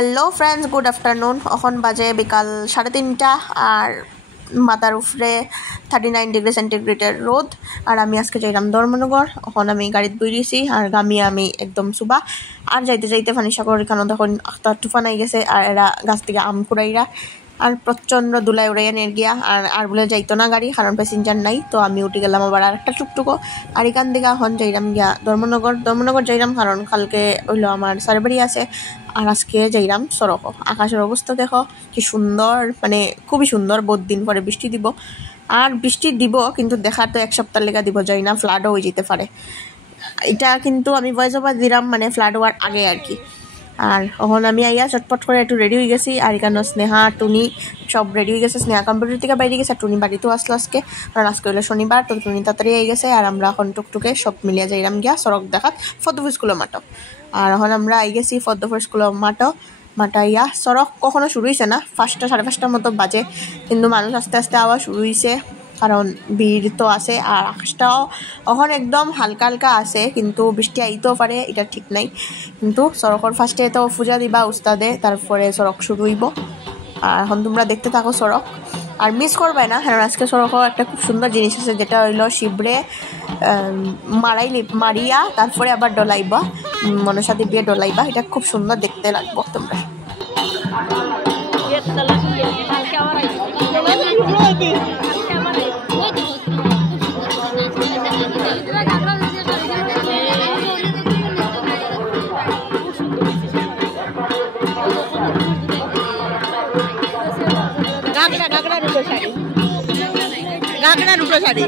Hello friends, good afternoon. এখন বাজে বিকাল 3:30 আর মাথার উপরে 39 ডিগ্রি সেন্টিগ্রেডের রোদ। আর আমি আজকে যাইলাম ধর্মনগর। এখন আমি গাড়িতে বইরেছি আর গামিয়ে আমি একদম সুবা। আর যাইতে যাইতে ফানিসাগর এখানে তখন একটা তুফান আই গেছে আর এরা গাছ থেকে আম কুড়াইরা আর প্রচণ্ড দুলাই উড়াইয়া নিয়ে গিয়া আর বলে যাইতো না গাড়ি, কারণ প্যাসেঞ্জার নাই। তো আমি উঠে গেলাম আবার আর একটা টুকটুকো। আর এখান থেকে এখন যাইলাম গিয়া ধর্মনগর যাইলাম, কারণ কালকে হইলো আমার সারবাড়ি আছে। আর আজকে যাইলাম সড়ক। আকাশের অবস্থা দেখো কি সুন্দর, মানে খুবই সুন্দর। বহুত দিন পরে বৃষ্টি দিব, আর বৃষ্টি দিব কিন্তু দেখা তো এক সপ্তাহ লেগে দিব, যাই না ফ্লাডও হয়ে যেতে পারে। এটা কিন্তু আমি ভয়েস ওভার দিলাম মানে ফ্লাড হওয়ার আগে আর কি। আর এখন আমি আইয়া চটপট করে একটু রেডি হয়ে গেছি। আর এখানে স্নেহা টুনি সব রেডি হয়ে গেছে। স্নেহা কম্পিউটার থেকে বাইরে গেছে আর টুনি বাড়িতেও আসলো আজকে, কারণ আজকে হলো শনিবার। তো টুনি তাড়াতাড়ি আই গেছে আর আমরা এখন টুকটুকে সব মিলিয়ে যাইলাম গিয়া সড়ক দেখাত ফদ্দপুর স্কুলের মাঠও। আর এখন আমরা আই গেছি ফদ্দপুর স্কুলের মাঠা ইয়া সড়ক কখনো শুরু হয়েছে না, 5টা 5:30 মতো বাজে, কিন্তু মানুষ আস্তে আস্তে আবার শুরু হয়েছে, কারণ ভিড় তো আছে। আর আকাশটাও এখন একদম হালকা হালকা আছে, কিন্তু বৃষ্টি আইতেও পারে, এটা ঠিক নাই। কিন্তু সড়কের ফার্স্টে তো পূজা দিবা উস্তাদে, তারপরে সড়ক শুরু হইব। আর এখন তোমরা দেখতে থাকো সড়ক, আর মিস করবে না, কারণ আজকে সড়কও একটা খুব সুন্দর জিনিস আছে, যেটা হইলো শিবরে মারিয়া তারপরে আবার ডলাইবা, মনসা দেবীয়ে ডলাইবা। এটা খুব সুন্দর দেখতে লাগবো তোমরা। গাগরা দুটো শাড়ি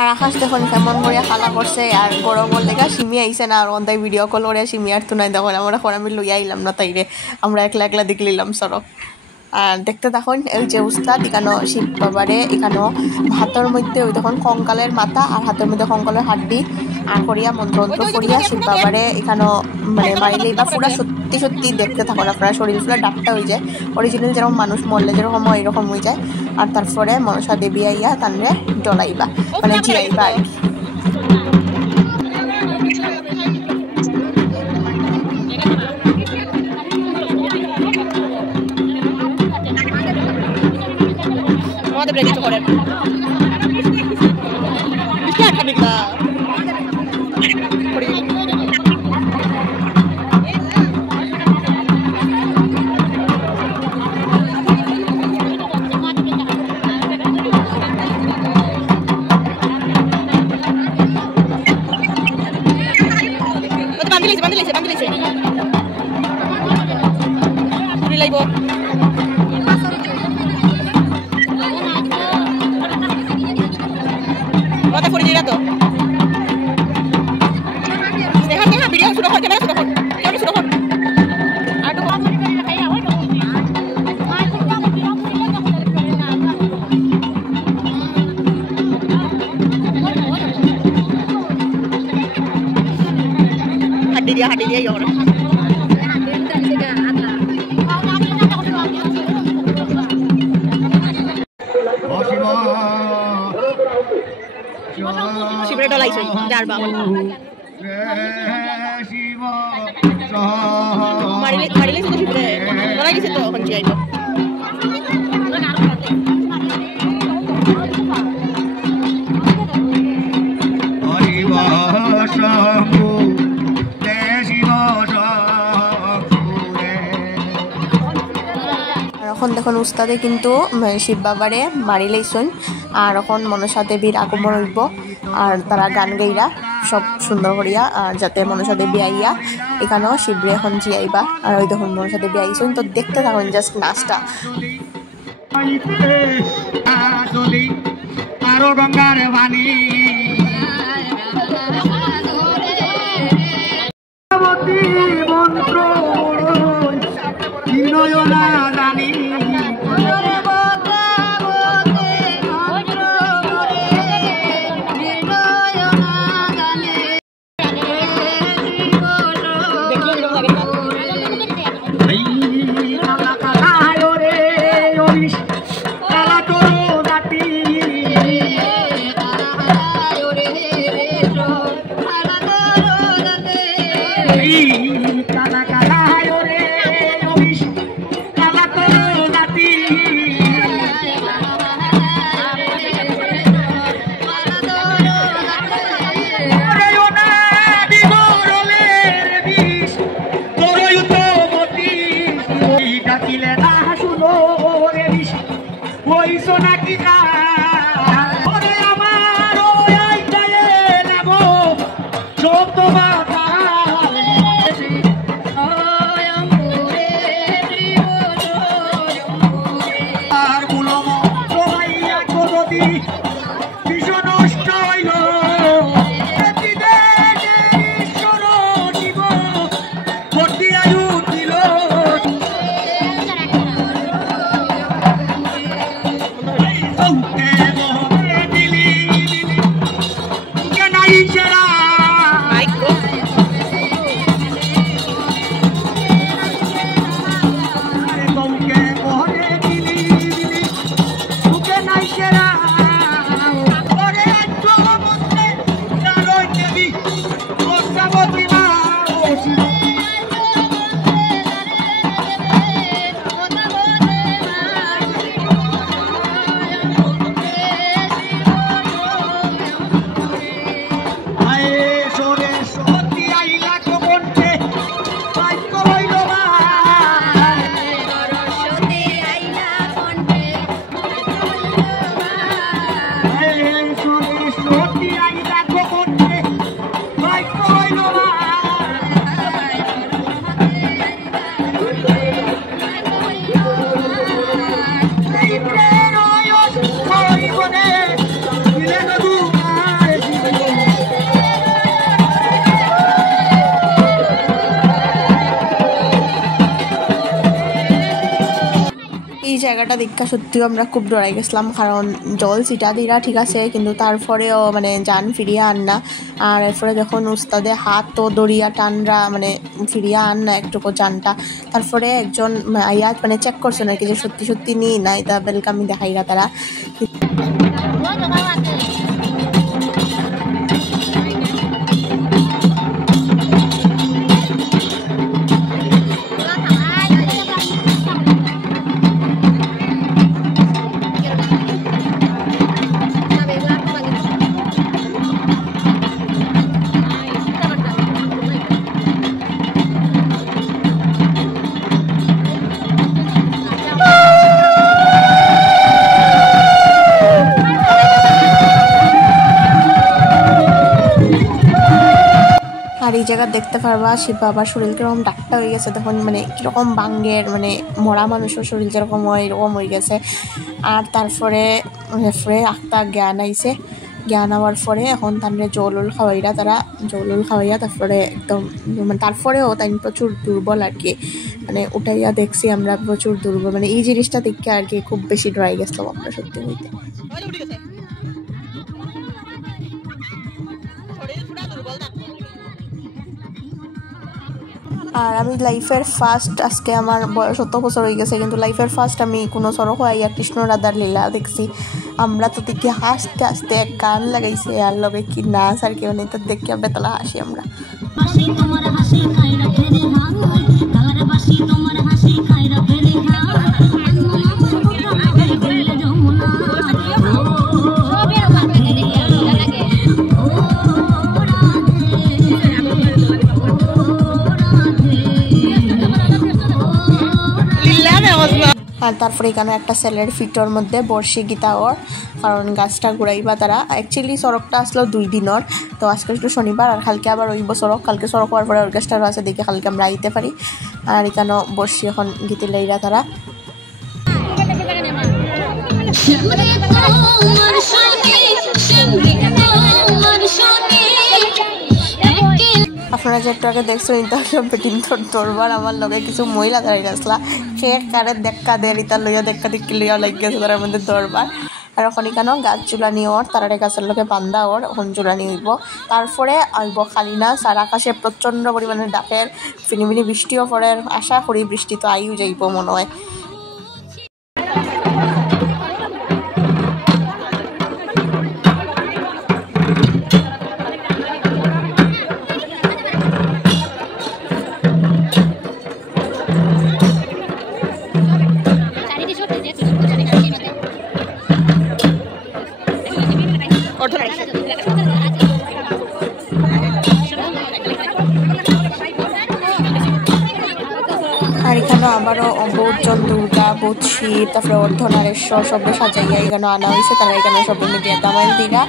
আর আকাশ দেখুন কেমন করে খালা করছে। আর গরমের লেগা সিমি আইসে না, আর অন্তাই ভিডিও কল করে সিমি আর তো নাই দেখুন আমরা এখন আমি লইয়া আইলাম না তাইরে, আমরা একলা একলা দেখলিলাম সড়ক। আর দেখতে দেখুন এই যে উস্তাদ এখানো শিব বাবারে, এখানো হাতের মধ্যে ওই দেখুন কঙ্কালের মাথা আর হাতের মধ্যে কঙ্কালের হাড্ডি আর করিয়া মন্ত্র করিয়া শিব বাবারে এখানো মানে মারিলেই বা পুরা সত্যি সত্যি দেখতে থাকুন আপনারা, শরীর ফুলা ডাক্তার হয়ে যায়। অরিজিনাল যেরকম মানুষ মরলে যেরকম হয় এরকম হয়ে যায়। আর তারপরে মনসা দেবী আইয়া তানরে ডলাইবা মানে জিয়াইবা আর কি। কিছু করেন হাঁটি দিয়ে শিবরে ডলাইছে যার বাবা মারিলে শুধু শিবরে ডলাই গেছে তো এখন যাইতো। এখন দেখুন উস্তাদে কিন্তু শিব বাবারে মারি লাইছুন, আর এখন মনসা দেবীর আগমন হইব। আর তারা গান গাইরা সব সুন্দর করিয়া, আর যাতে মনসা দেবী আইয়া এখানেও শিবরে এখন জিয়াইবা। আর ওই দেখুন মনসা দেবী আইছুন, তো দেখতে থাকুন জাস্ট নাচটা। গঙ্গার পানি মতি মন্ত্র নয়না রানী এই জায়গাটা দেখা সত্যিও আমরা খুব ডরাই গেছিলাম, কারণ জল ছিটা দিরা ঠিক আছে কিন্তু তারপরেও মানে জান ফিরিয়া আন না। আর এরপরে যখন উস্তাদে হাত তো দড়িয়া টানরা মানে ফিরিয়া আন না একটুকু জানটা, তারপরে একজন আইয়া মানে চেক করছে নাকি যে সত্যি সত্যি নি না এটা বেলকামি দেখাইরা তারা। আর এই জায়গা দেখতে পারবা শিব বাবার শরীর কিরকম ডাক্তার হয়ে গেছে, তখন মানে কিরকম বাঙ্গের মানে মরা মানুষের শরীর যেরকম হয় এরকম হয়ে গেছে। আর তারপরে আখতা জ্ঞান আইছে, জ্ঞান হওয়ার পরে এখন তাদের জলুল খাওয়াইরা তারা জলুল খাওয়াইয়া তারপরে একদম মানে তারপরেও তাই প্রচুর দুর্বল আর কি, মানে উঠাইয়া দেখছি আমরা প্রচুর দুর্বল, মানে এই জিনিসটা দেখে আর কি খুব বেশি ডরাই গেছিলাম আমরা সত্যি হইতে। আর আমি লাইফের ফার্স্ট আজকে আমার বয়স 7 বছর হয়ে গেছে কিন্তু লাইফের ফার্স্ট আমি কোনো সড়ক আইয়া কৃষ্ণ রাধার লীলা দেখছি। আমরা তো দেখি হাসতে হাসতে এক গান লাগাইছে আর লগে কি নাচ আর কেউ নেই, তো দেখি বেতলা হাসি আমরা। আর তারপরে এখানে একটা সেলের ফিটোর মধ্যে বর্ষি গীতা ওর, কারণ গাছটা ঘুরাইবা তারা। অ্যাকচুয়ালি সড়কটা আসলো 2 দিনের, তো আজকে একটু শনিবার আর কালকে আবার ওই সড়ক, কালকে সড়ক হওয়ার পরে অর্কেস্ট্রারও আছে, দেখে কালকে আমরা আইতে পারি। আর এখানেও বর্ষি এখন গীতে লাইরা তারা। আপনারা যে একটু আগে দেখছো ইন্টার বেটিং দরবার আমার লগে কিছু মহিলা দাঁড়িয়ে আসলা সে কারে দেখা দেয় ইতার লইয়া দেখা দেখি লইয়া লাগ গেছে তার মধ্যে দরবার আর এখন এখানে গাছ চুলানি ওর তারারে গাছের লোকে বান্ধা ওর এখন চুলানি হইব তারপরে আইব খালিনাস আর আকাশে প্রচণ্ড পরিমাণে ডাকের ফিনিমিনি বৃষ্টিও পড়ে আশা করি বৃষ্টি তো আইও যাইব মনে হয়। আর এখানে আবারও বহুতজন দুর্গা বহুত শিব তারপরে অর্ধনারেশ্বর সবে সাজাইয়া এখানে আনা হয়েছে তারা এখানে সবে মিডিয়া দামাইল দিরা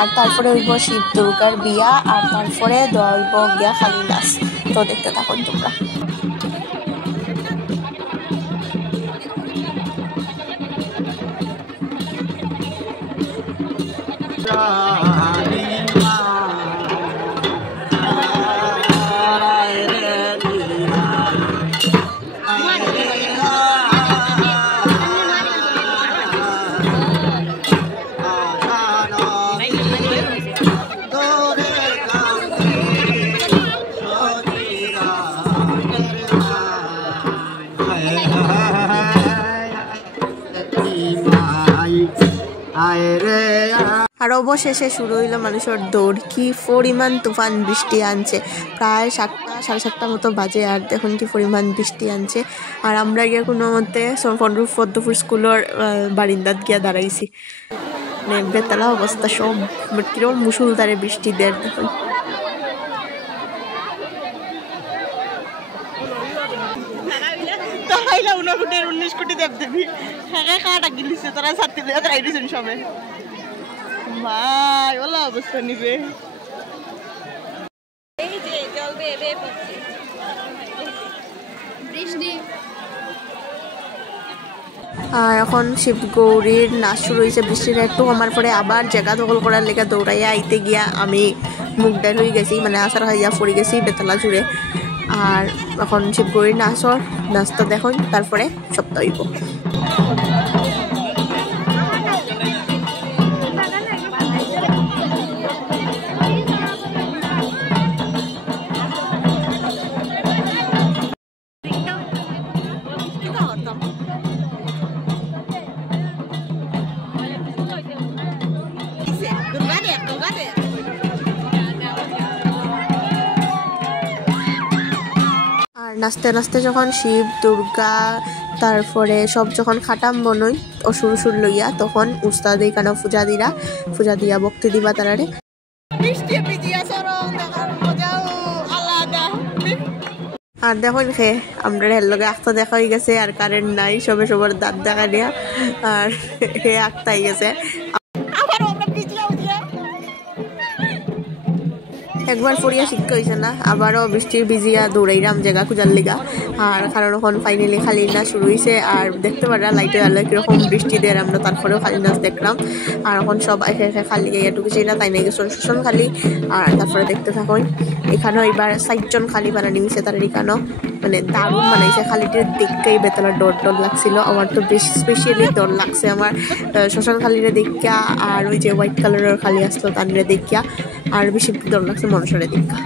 আর তারপরে হইব শিব দুর্গার বিয়া আর তারপরে হইব গিয়া খালিনাস। তো দেখতে থাকুন তোমরা। আর অবশেষে শুরু হইল মানুষের দৌড় কি পরিমাণ তুফান বৃষ্টি আনছে প্রায় 7টা সাড়ে 7টা মতো বাজে আর দেখুন কি পরিমাণ বৃষ্টি আনছে আর আমরা গিয়ে কোনো মতে পদ্মপুর স্কুলের বারিন্দাত গিয়া দাঁড়াইছি মানে বেতলা অবস্থা সব কিরকম মুসুলধারে বৃষ্টি দেয় দেখুন। কোটি দেব দেবী হ্যাঁ কাটা গিলিছে তোরা ছাত্রী দাঁড়াই দিয়েছেন সবে ভাই ওলা অবস্থা নিবে এই যে জল বেয়ে পড়ছে বৃষ্টি। আর এখন শিবগৌরীর নাচ শুরু হয়েছে বৃষ্টির একটু কমার পরে আবার জায়গা দখল করার লেগে দৌড়াইয়া আইতে গিয়া আমি মুখ ডাল হয়ে গেছি মানে আসার হইয়া পড়ে গেছি বেতলা জুড়ে। আর এখন শিবগৌরীর নাচটা দেখুন তারপরে সপ্তাহ হইব। নাচতে নাচতে যখন শিব দুর্গা তারপরে সব যখন খাটাম বনই অসুর সুর লইয়া তখন উস্তাদ এইখানে পূজা দিয়া ভক্তি দিবা তারারে। আর দেখুন খে আমরা হের লগে আখতা দেখা হয়ে গেছে আর কারেন্ট নাই সবে সবার দাঁত দেখা দিয়া আর হে আখতাই গেছে একবার পড়িয়া শিক্ষা হয়েছে না আবারও বৃষ্টির ভিজিয়া দৌড়াইরাম জায়গা খুঁজার লিগা আর কারণ এখন ফাইনালি খালি নাচ শুরু হয়েছে আর দেখতে পারা লাইটের আলো কিরকম বৃষ্টি দেয় আমরা তারপরেও খালি নাচ দেখলাম আর এখন সব একে একে খালি এটুকু ছিল তাই নাকি শোষণ খালি আর তারপরে দেখতে থাকুন এখানেও এবার 60 জন খালি বানানি হয়েছে তার এখানেও মানে দারুণ বানাইছে খালিটির দেখতেই বেতলা ডর লাগছিল আমার তো বেশি স্পেশালি ডর লাগছে আমার শ্মশান খালিরে দেখা আর ওই যে হোয়াইট কালারের খালি আসলো তানরে দেখা আর বেশি ডর লাগছে মানুষের দেখা।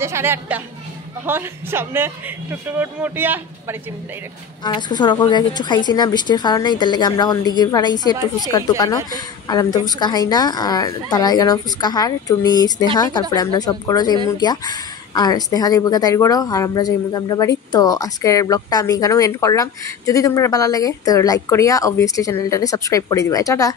বাজে 8:30 এখন সামনে টুকটুক মোটিয়া বাড়ি চিম ডাইরেক্ট আর আজকে সরকল গিয়ে কিছু খাইছি না বৃষ্টির কারণে এটার লেগে আমরা এখন দিঘির ভাড়াইছি একটু ফুচকার দোকানও আর আমি তো ফুচকা খাই না আর তারা এখানে ফুচকা হার টুনি স্নেহা তারপরে আমরা সব করো যাই মুগিয়া আর স্নেহা যাইব তাই করো আর আমরা যাই মুগে আমরা বাড়ি তো আজকের ব্লগটা আমি এখানেও এন্ড করলাম যদি তোমরা ভালো লাগে তো লাইক করিয়া অবভিয়াসলি চ্যানেলটাকে সাবস্ক্রাইব করে দিবা টাটা